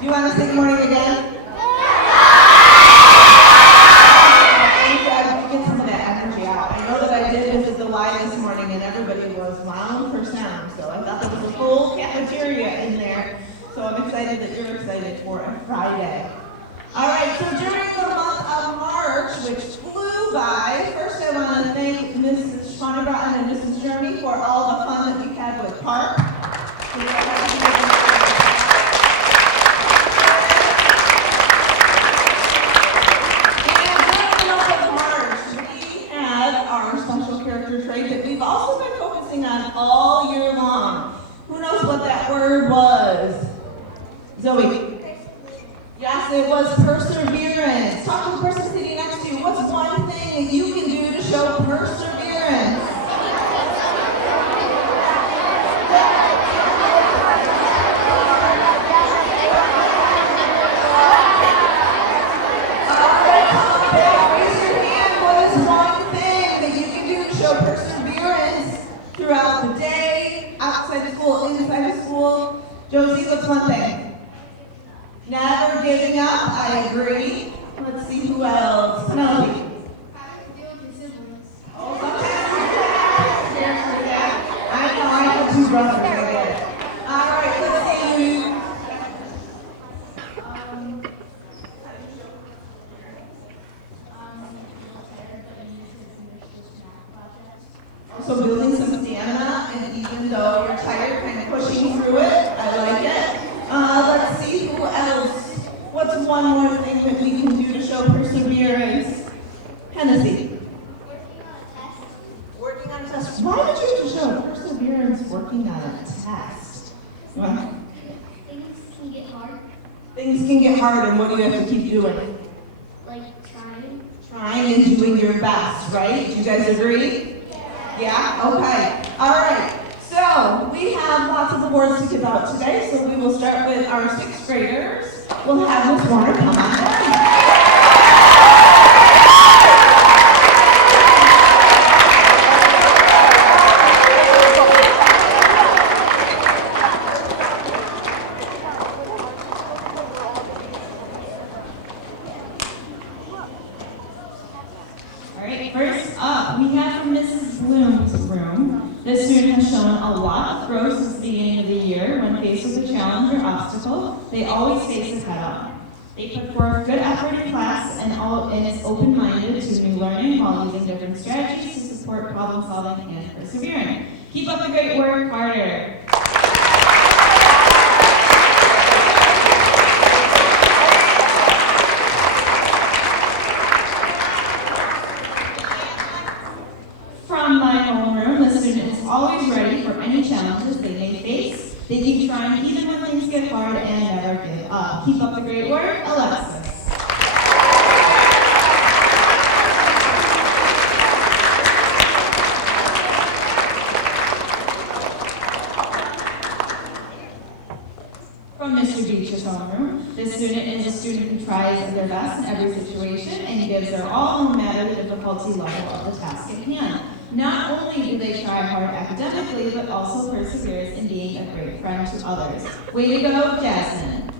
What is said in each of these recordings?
Do you want to say good morning again? Get some of that energy out. I know that I did visit the Y this morning and everybody was wound for sound, so I thought there was a full cafeteria in there. So I'm excited that you're excited for a Friday. All right, so during the month of March, which flew by, first I want to thank Mrs. Schwanenbrotten and Mrs. Jeremy for all the fun that we had with Park. Trait that we've also been focusing on all year long. Who knows what that word was? Zoe? Yes, it was perseverance. Talk to the person sitting next to you. What's one thing that you can do to show perseverance? Throughout the day, outside of school, inside of school. Josie, what's one thing? Never giving up, I agree. Let's see who else. Penelope. Having to deal with your siblings. Oh, seriously, that? I know, I have two brothers, I get it. All right, let's see. So building some stamina, and even though you're tired, kind of pushing through it. I like it. Let's see who else. What's one more thing that we can do to show perseverance? Hennessy. Working on a test. Why did you have to show perseverance working on a test? What? Things can get hard. Things can get hard, and what do you have to keep doing? Like trying. Trying and doing your best, right? Do you guys agree? Yeah? Okay. All right. So we have lots of awards to give out today, so we will start with our 6th graders. We'll have Ms. Warner come on down. All right, first up, we have from Mrs. Bloom's room. This student has shown a lot of growth since the beginning of the year. When faced with a challenge or obstacle, they always face it head on. They put forth good effort in class and is open-minded to new learning while using different strategies to support problem solving and persevering. Keep up the great work, Carter. From my homeroom, the student is always ready for any challenges they may face. They keep trying even when things get hard and never give up. Keep up the great work, Alexis. From Mr. Beach's homeroom, this student is a student who tries their best in every situation and gives their all no matter the difficulty level of the task at hand. Not only do they try hard academically, but also perseveres in being a great friend to others. Way to go, Jasmine.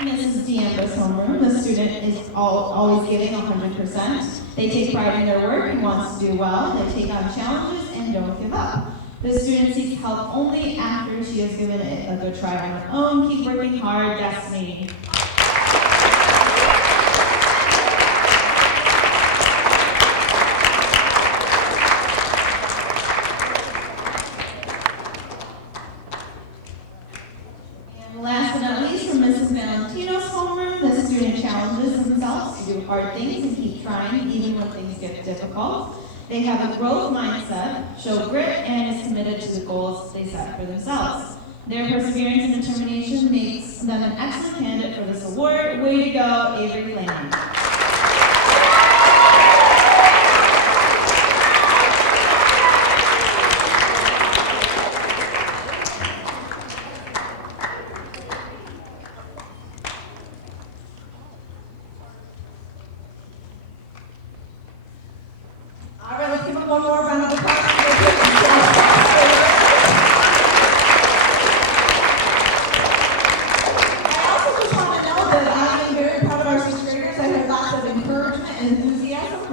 Mrs. D'Ambo's homeroom, the student is always giving 100%. They take pride in their work and wants to do well. They take on challenges and don't give up. The student seeks help only after she has given it a good try on her own. Keep working hard, Destiny. And last but not least, from Mrs. Valentino's homeroom, the student challenges themselves to do hard things and keep trying even when things get difficult. They have a growth mindset, show grit, and is committed to the goals they set for themselves. Their perseverance and determination makes them an excellent candidate for this award. Way to go, Avery Lane.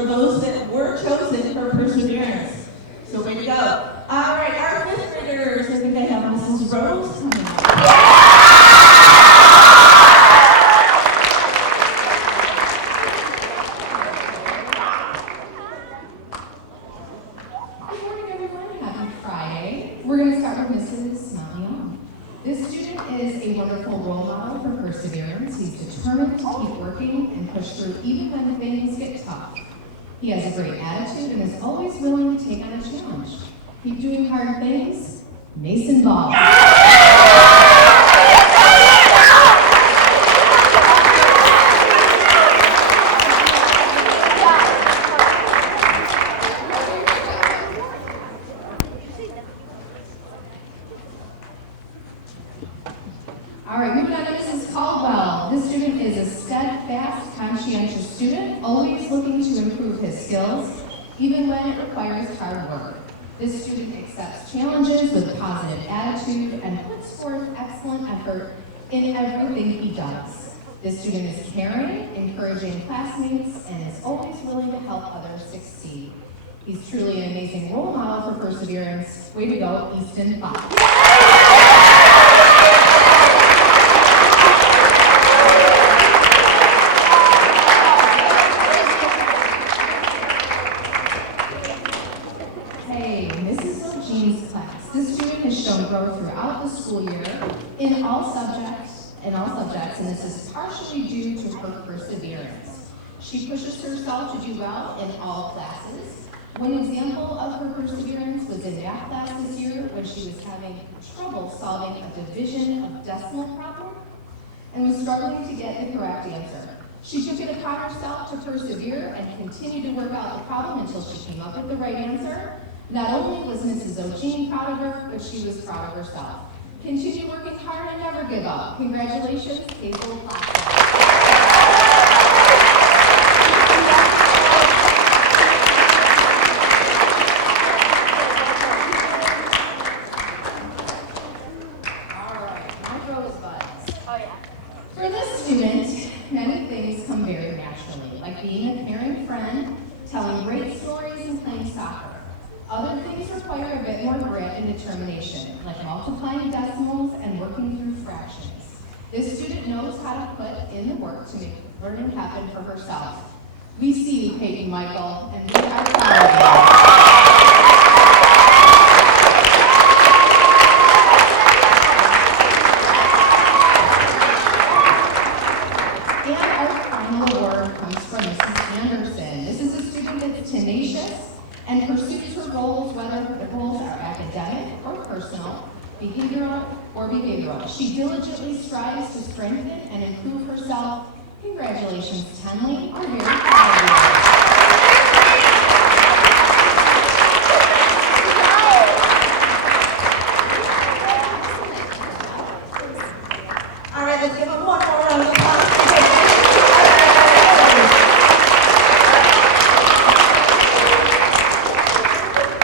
for those that were chosen for perseverance. So way to go. All right, our fifth graders, I think I have Mrs. Rose coming up. Good morning, everyone. Happy Friday. We're going to start with Mrs. Malion. This student is a wonderful role model for perseverance. He's determined to keep working and push through even when things get tough. He has a great attitude and is always willing to take on a challenge. Keep doing hard things. Mason Ball. All right, moving on to Mrs. Caldwell. This student is a steadfast, conscientious student, always looking to improve his skills, even when it requires hard work. This student accepts challenges with a positive attitude and puts forth excellent effort in everything he does. This student is caring, encouraging classmates, and is always willing to help others succeed. He's truly an amazing role model for perseverance. Way to go, Easton Fox. This student has shown growth throughout the school year in all subjects, and this is partially due to her perseverance. She pushes herself to do well in all classes. One example of her perseverance was in math class this year when she was having trouble solving a division of decimal problem and was struggling to get the correct answer. She took it upon herself to persevere and continue to work out the problem until she came up with the right answer. Not only was Mrs. O'Gene proud of her, but she was proud of herself. Continue working hard and never give up. Congratulations, Hazel Plaster. All right, my rosebuds. Oh yeah. For this student, many things come very naturally, like being a caring friend, telling great stories, and playing soccer. Other things require a bit more grit and determination, like multiplying decimals and working through fractions. This student knows how to put in the work to make learning happen for herself. We see you, Peyton Michael, and we are proud of you. And our final award comes from Mrs. Anderson. This is a student that's tenacious and pursues her goals, whether the goals are academic or personal, behavioral. She diligently strives to strengthen and improve herself. Congratulations, Tenley. We're very proud of you. All right, let's give them one more round of applause.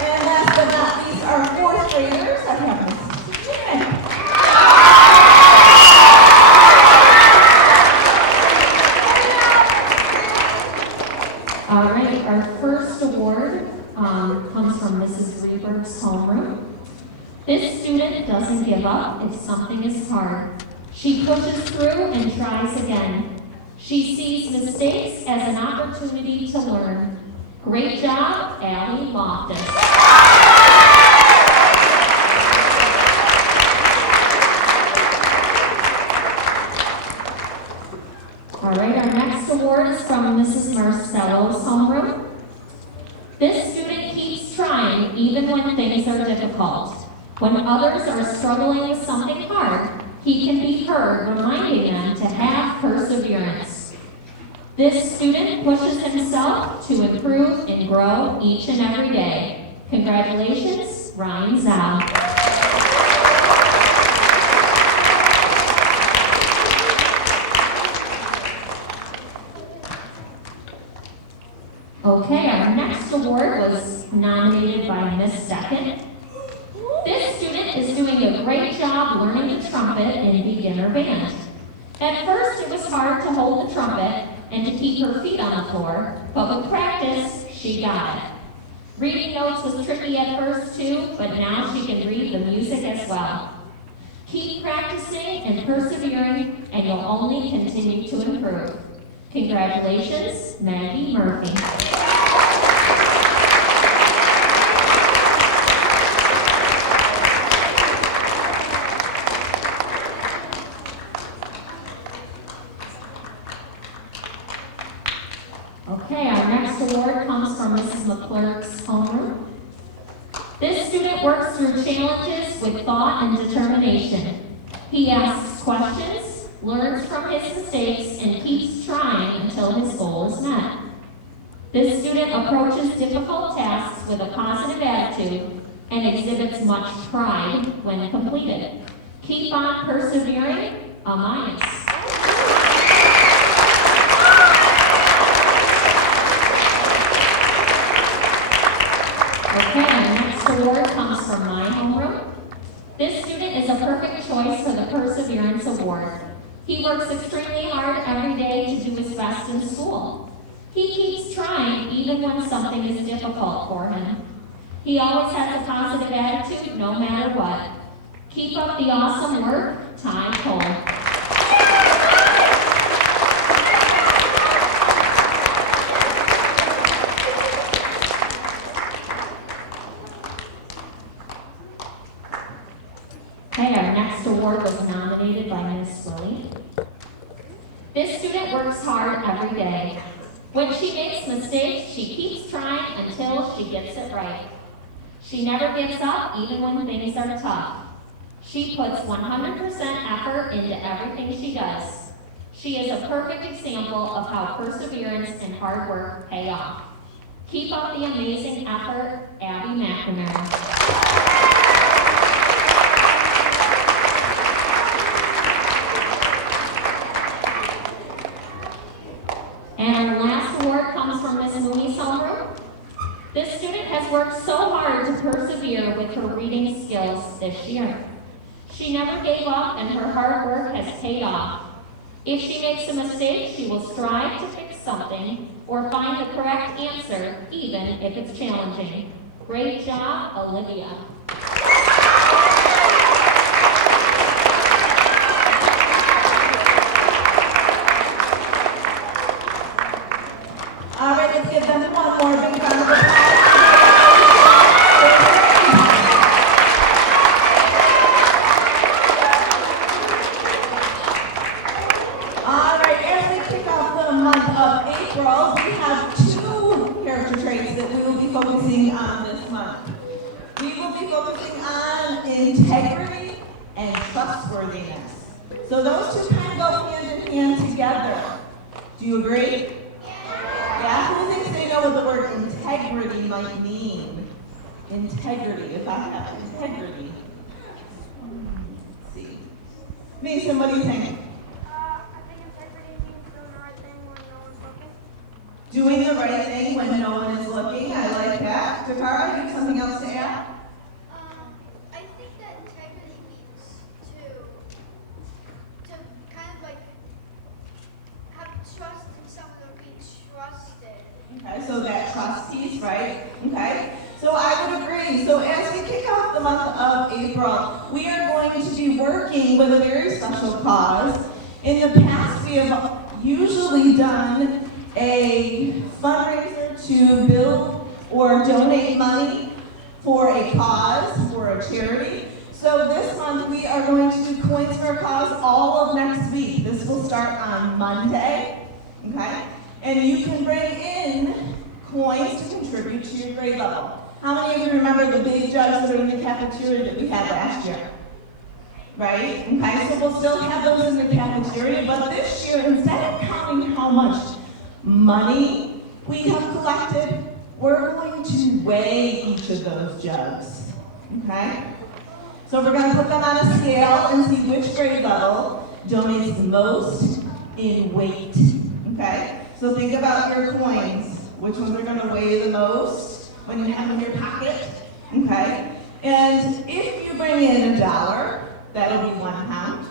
And last but not least, our fourth graders. I have Mrs. Jen. All right, our first award comes from Mrs. Reberg's homeroom. This student doesn't give up if something is hard. She pushes through and tries again. She sees mistakes as an opportunity to learn. Great job, Allie Loftus. All right, our next award is from Mrs. Marcello's homeroom. This student keeps trying even when things are difficult. When others are struggling with something hard, he can be heard reminding them to have perseverance. This student pushes himself to improve and grow each and every day. Congratulations, Ryan Zhao. Okay, our next award was nominated by Miss Deckett. This student is doing a great job learning the trumpet in beginner band. At first, it was hard to hold the trumpet, and to keep her feet on the floor, but with practice, she got it. Reading notes was tricky at first too, but now she can read the music as well. Keep practicing and persevering, and you'll only continue to improve. Congratulations, Maggie Murphy. Okay, our next award comes from Mrs. McClurk's homeroom. This student works through challenges with thought and determination. He asks questions, learns from his mistakes, and keeps trying until his goal is met. This student approaches difficult tasks with a positive attitude and exhibits much pride when completed. Keep on persevering, a minus. Okay, our next award comes from my homeroom. This student is a perfect choice for the Perseverance Award. He works extremely hard every day to do his best in school. He keeps trying even when something is difficult for him. He always has a positive attitude no matter what. Keep up the awesome work, Ty Cole. Okay, our next award was nominated by Ms. Willie. This student works hard every day. When she makes mistakes, she keeps trying until she gets it right. She never gives up, even when things are tough. She puts 100% effort into everything she does. She is a perfect example of how perseverance and hard work pay off. Keep up the amazing effort, Abby McNamara. And our last award comes from Ms. Mooney's homeroom. This student has worked so hard to persevere with her reading skills this year. She never gave up, and her hard work has paid off. If she makes a mistake, she will strive to fix something or find the correct answer, even if it's challenging. Great job, Olivia. All right, let's give them one more big round of applause. All right, as we kick off the month of April, we have two character traits that we will be focusing on this month. We will be focusing on integrity and trustworthiness. So those two kind of go hand in hand together. Do you agree? Yeah, who thinks they know what the word integrity might mean? Integrity, if I have integrity. Let's see. Mason, what do you think? I think integrity means doing the right thing when no one's looking. Doing the right thing when no one is looking. I like that. Takara, you have something else to add? I think that integrity means to kind of like have trust in someone or be trusted. Okay, so that trust piece, right? Okay, so I would agree. So as we kick off the month of April, we are going to be working with a very special cause. In the past, we have usually done a fundraiser to build or donate money for a cause, for a charity. So this month, we are going to do Coins for a Cause all of next week. This will start on Monday, okay? And you can bring in coins to contribute to your grade level. How many of you remember the big jugs that are in the cafeteria that we had last year? Right? Okay, so we'll still have those in the cafeteria, but this year, instead of counting how much money we have collected, we're going to weigh each of those jugs. Okay? So we're going to put them on a scale and see which grade level donates the most in weight. Okay? So think about your coins. Which ones are going to weigh the most when you have them in your pocket? Okay? And if you bring in $1, that'll be 1 pound.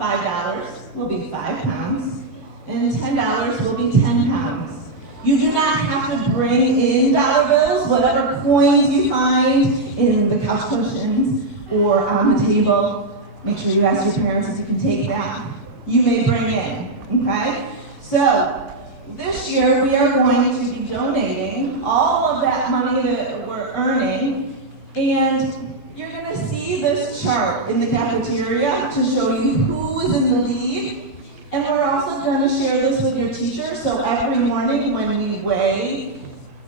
$5 will be 5 pounds. and $10 will be 10 pounds. You do not have to bring in dollar bills. Whatever coins you find in the couch cushions or on the table, make sure you ask your parents if you can take that. You may bring in, okay? So, this year we are going to be donating all of that money that we're earning, and you're going to see this chart in the cafeteria to show you who is in the lead. And we're also going to share this with your teacher, so every morning when we weigh,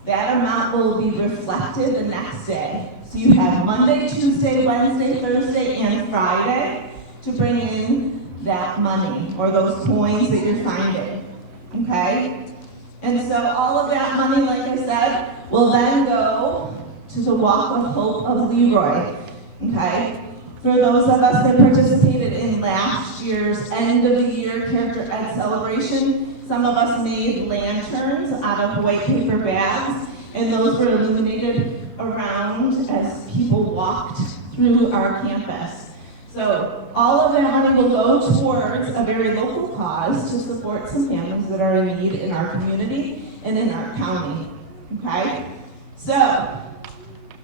that amount will be reflected the next day. So you have Monday, Tuesday, Wednesday, Thursday, and Friday to bring in that money, or those coins that you're finding, okay? And so all of that money, like I said, will then go to the Walk of Hope of Leroy, okay? For those of us that participated in last year's end of the year Character Ed celebration, some of us made lanterns out of white paper bags, and those were illuminated around as people walked through our campus. So all of that money will go towards a very local cause to support some families that are in need in our community and in our county, okay? So,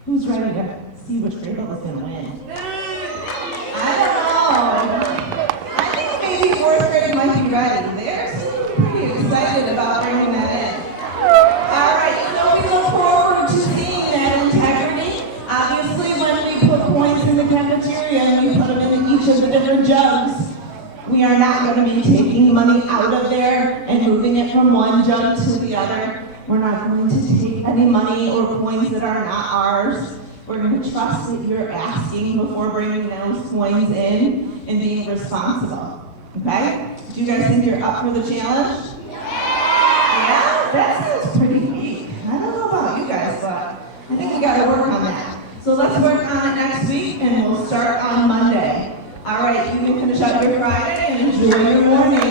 who's ready to see which grade level is going to win? I don't know. I think maybe fourth grade might be ready. They're pretty excited about bringing that in. All right, so we look forward to seeing that integrity. Obviously, when we put points in the cafeteria and we put them in each of the different jugs, we are not going to be taking money out of there and moving it from one jug to the other. We're not going to take any money or coins that are not ours. We're going to trust that you're asking before bringing those coins in and being responsible. Okay? Do you guys think you're up for the challenge? Yeah? That sounds pretty neat. I don't know about you guys, but I think we got to work on that. So let's work on it next week, and we'll start on Monday. All right, you can finish up your Friday and enjoy your morning.